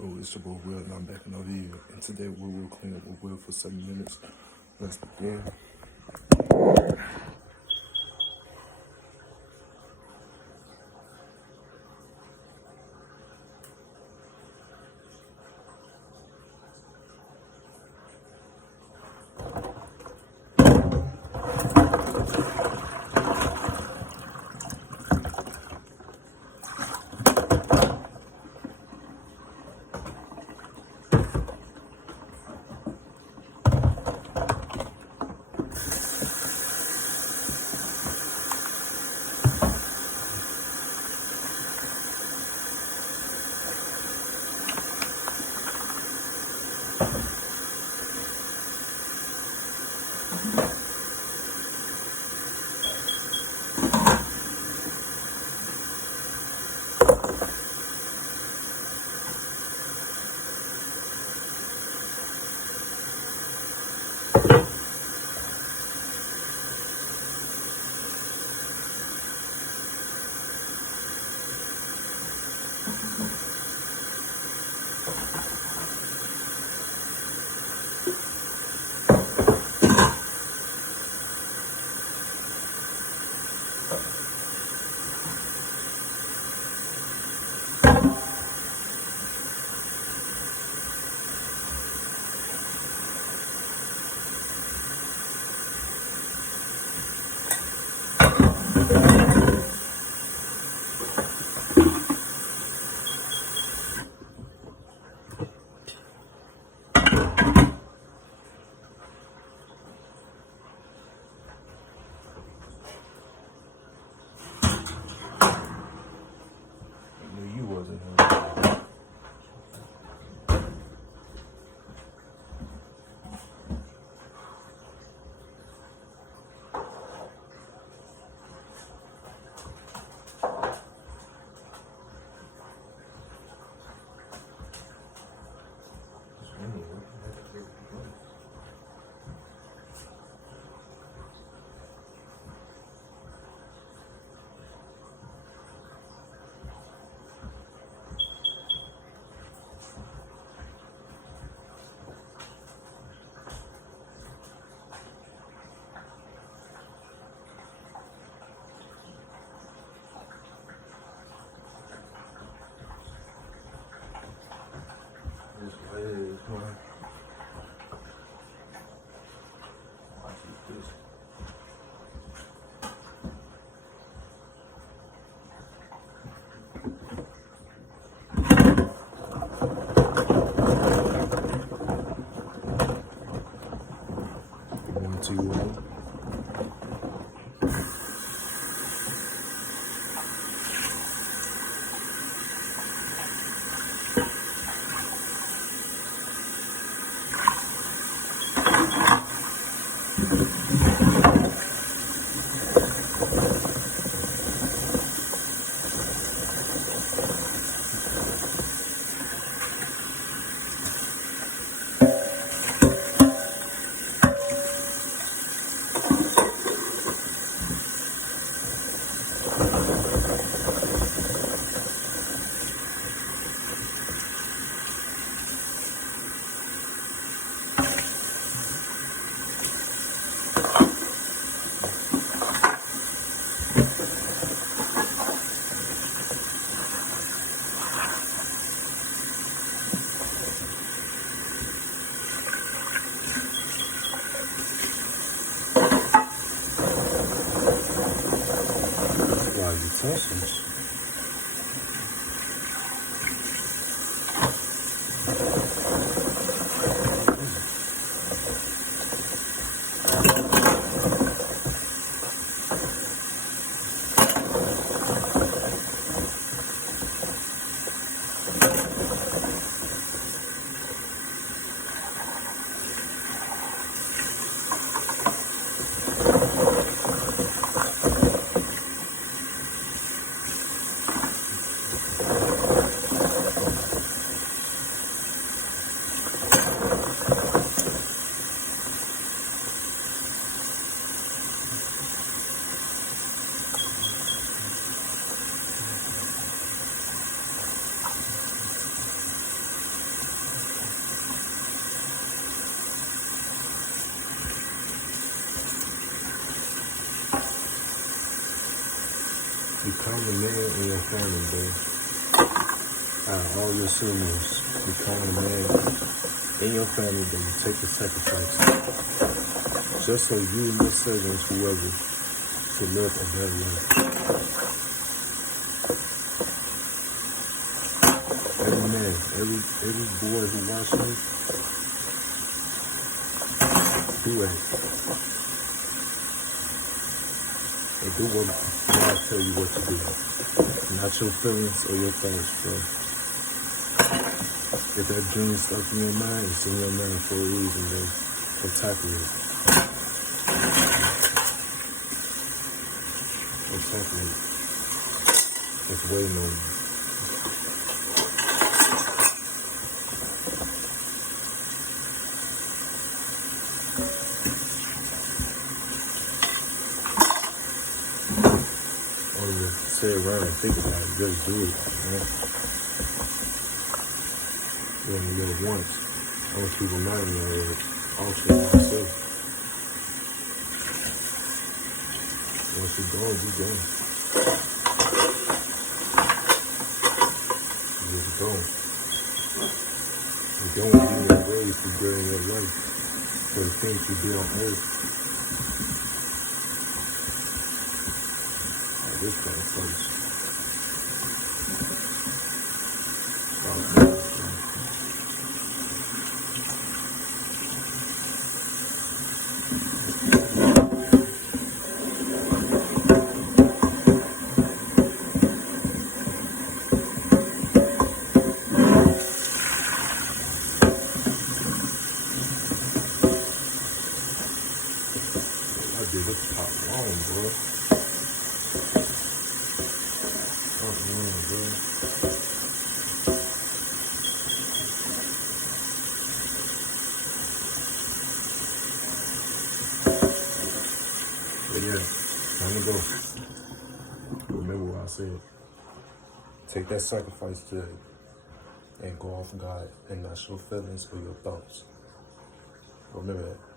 Control. It's your boy Will, and I'm back in OVU. And today we will clean up with Will for 7 minutes. Let's begin. You wasn't here. One, two, one. Utensils. Become the man in your family, bro. Out of all your siblings, become the man in your family that you take the sacrifice. Just so you and your siblings, whoever, to live a better life. Every man, every boy who watches me, do it. And do what God tell you what to do. Not your feelings or your thoughts, bro. If that dream stuck in your mind, it's in your mind for a reason, bro. So tackle it. So tackle it. It's waiting on you. Sit around and think about it. Just do it, man. You only live once. I want people reminding me of it. Also myself. Once you're gone, you're gone. You're just gone. You don't do your ways to good in your life for the things you do on earth. This kind of place. I did this top long, bro. Bro. But yeah, time to go. Remember what I said. Take that sacrifice today and go off God and not your feelings or your thoughts. Remember that.